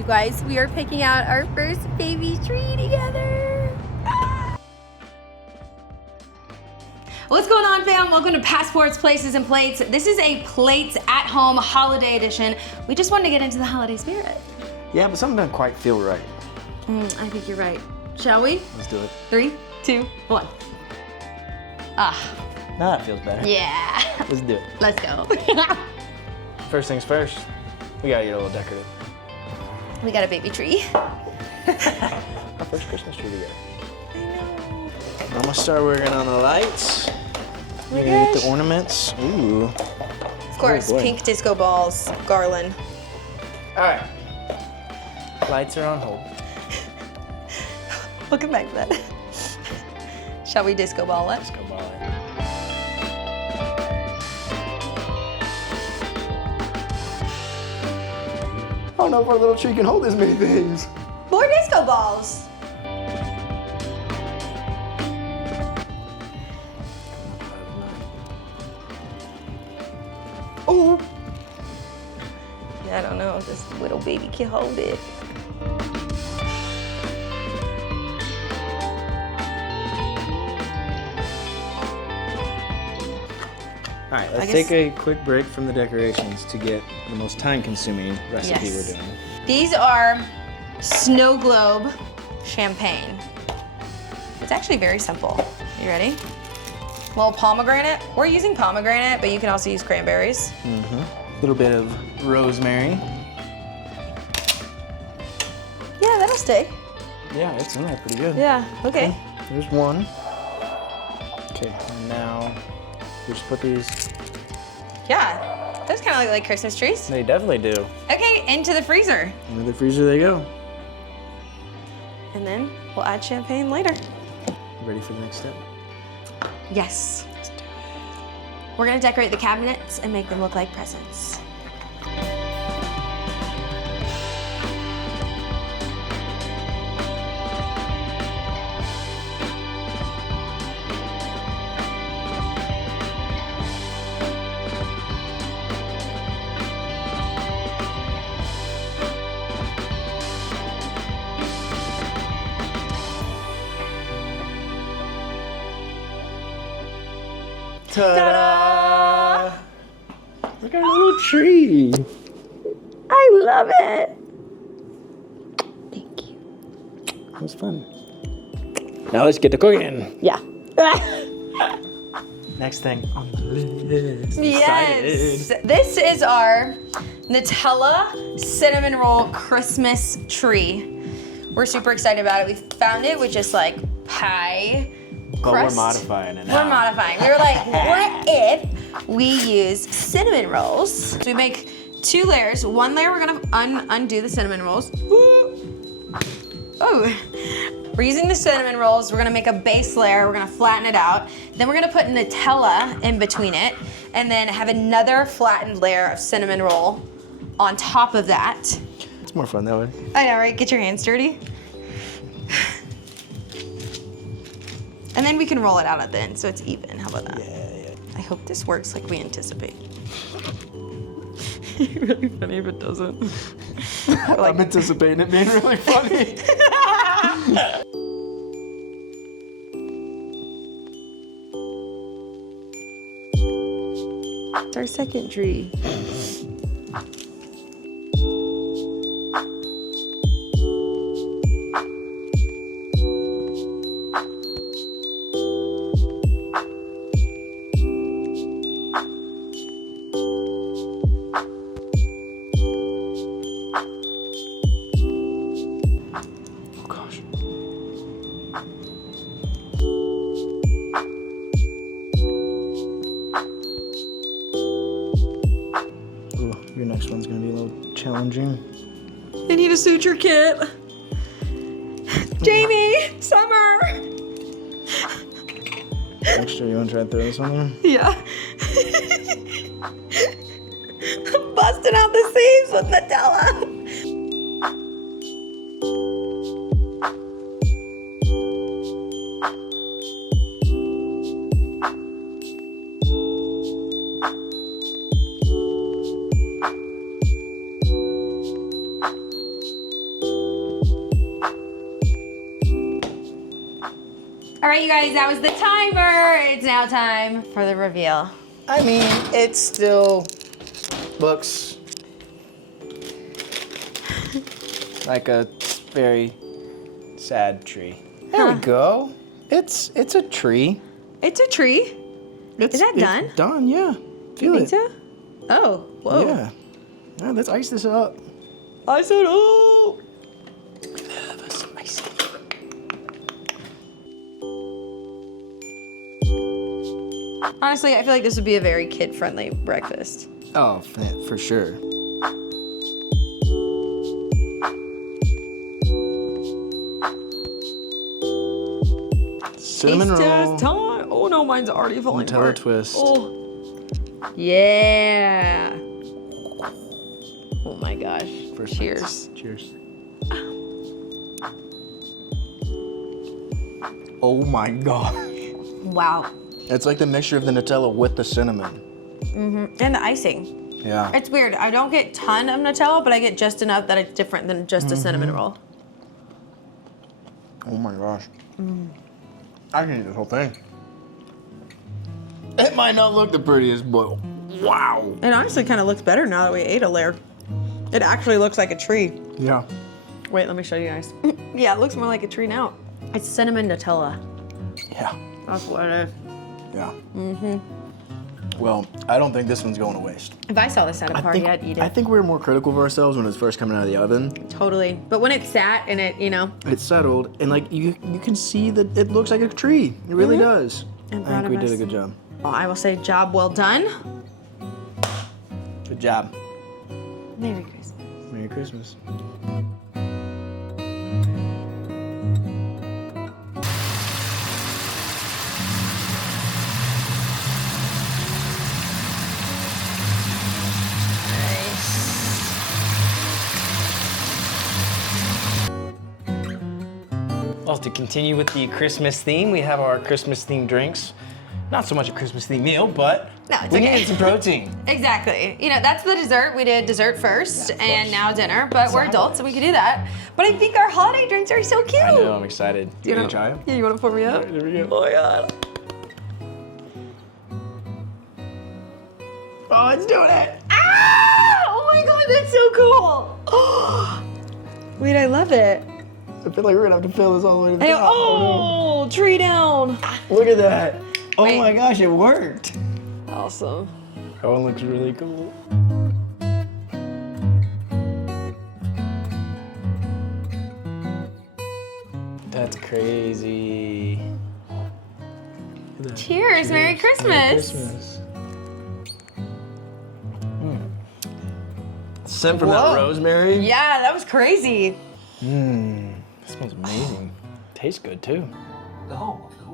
You guys, we are picking out our first baby tree together. What's going on, fam? Welcome to Passports, Places, and Plates. This is a Plates at Home holiday edition. We just wanted to get into the holiday spirit. Yeah, but something doesn't quite feel right. I think you're right. Shall we? Let's do it. 3, 2, 1. Ah. Now that feels better. Yeah. Let's do it. Let's go. First things first, we gotta get a little decorative. We got a baby tree. Our first Christmas tree together. I know. I'm gonna start working on the lights. Oh my You're gonna get gosh. the ornaments. Ooh. Of course, Oh boy. pink disco balls, garland. All right. Lights are on hold. Welcome back to that. Shall we disco ball it? Let's go ball it. I don't know if our little tree can hold this many things. More disco balls. Oh. Yeah, I don't know if this little baby can hold it. All right, let's take a quick break from the decorations to get the most time-consuming recipe Yes. we're doing. These are snow globe champagne. It's actually very simple. You ready? Little pomegranate. We're using pomegranate, but you can also use cranberries. A little bit of rosemary. Yeah, that'll stay. Yeah, it's in there pretty good. Yeah, okay. There's one. Okay, and now we just put these. Yeah, those kind of look like Christmas trees. They definitely do. Okay, into the freezer. Into the freezer they go. And then we'll add champagne later. Ready for the next step? Yes. We're gonna decorate the cabinets and make them look like presents. Ta-da! Look at our little tree. I love it. Thank you. That was fun. Now let's get to cooking. Yeah. Next thing on the list. Yes. This is our Nutella cinnamon roll Christmas tree. We're super excited about it. We found it with just like pie But crust. we're modifying it now. We're modifying. We were like, what if we use cinnamon rolls? So we make 2 layers. One layer, we're gonna undo the cinnamon rolls. Oh. We're using the cinnamon rolls. We're gonna make a base layer. We're gonna flatten it out. Then we're gonna put Nutella in between it, and then have another flattened layer of cinnamon roll on top of that. It's more fun that way. I know, right? Get your hands dirty. And then we can roll it out at the end so it's even. How about that? Yeah. I hope this works like we anticipate. Really funny if it doesn't. I'm anticipating it being really funny. It's our second tree. Oh gosh. Ooh, your next one's gonna be a little challenging. They need a suture kit. Jamie, Summer. Extra, you wanna try to throw this on there? Yeah. Busting out the seams with Nutella. right, you guys, that was the timer. It's now time for the reveal. I mean, it still looks like a very sad tree. There we go. It's a tree. It's a tree. Is that done? It's done, yeah. Feel You it. think so? Oh, whoa. Yeah. Yeah, let's ice this up. Ice it up. Let's ice it. Honestly, I feel like this would be a very kid-friendly breakfast. Oh, for sure. Cinnamon Taste roll. test time. Oh no, mine's already falling Nutella apart. twist. Oh. Yeah. Oh my gosh. First Cheers. bite. Cheers. Oh my gosh. Wow. It's like the mixture of the Nutella with the cinnamon. And the icing. Yeah. It's weird. I don't get a ton of Nutella, but I get just enough that it's different than just a cinnamon roll. Oh my gosh. I can eat this whole thing. It might not look the prettiest, but wow. It honestly kind of looks better now that we ate a layer. It actually looks like a tree. Yeah. Wait, let me show you guys. Yeah, it looks more like a tree now. It's cinnamon Nutella. Yeah. That's what it is. Yeah. Well, I don't think this one's going to waste. If I saw this at a party, I'd eat it. I think we were more critical of ourselves when it was first coming out of the oven. Totally. But when it sat and it, It's settled, and like you can see that it looks like a tree. It really does. I'm I proud think we of did a us. good job. well, I will say job well done. Good job. Merry Christmas. Merry Christmas. Well, to continue with the Christmas theme, we have our Christmas themed drinks. Not so much a Christmas themed meal, but No, it's we okay. needed some protein. Exactly. That's the dessert. We did dessert first Yeah, of and course. now dinner, but we're adults, so we can do that. But I think our holiday drinks are so cute. I know, I'm excited. You wanna gonna try them? Yeah, you want to pour me up? There we go. Oh my god. Oh, it's doing it! Ah! Oh my god, that's so cool. Wait, I love it. I feel like we're gonna have to fill this all the way to the top. Oh, tree down. No. Look at that! Oh Wait. my gosh, it worked! Awesome. That one looks really cool. That's crazy. Look at that. Cheers, Merry Christmas. Merry Christmas. Scent from Whoa. that rosemary. Yeah, that was crazy. Mmm, this smells amazing. Tastes good too. The home of the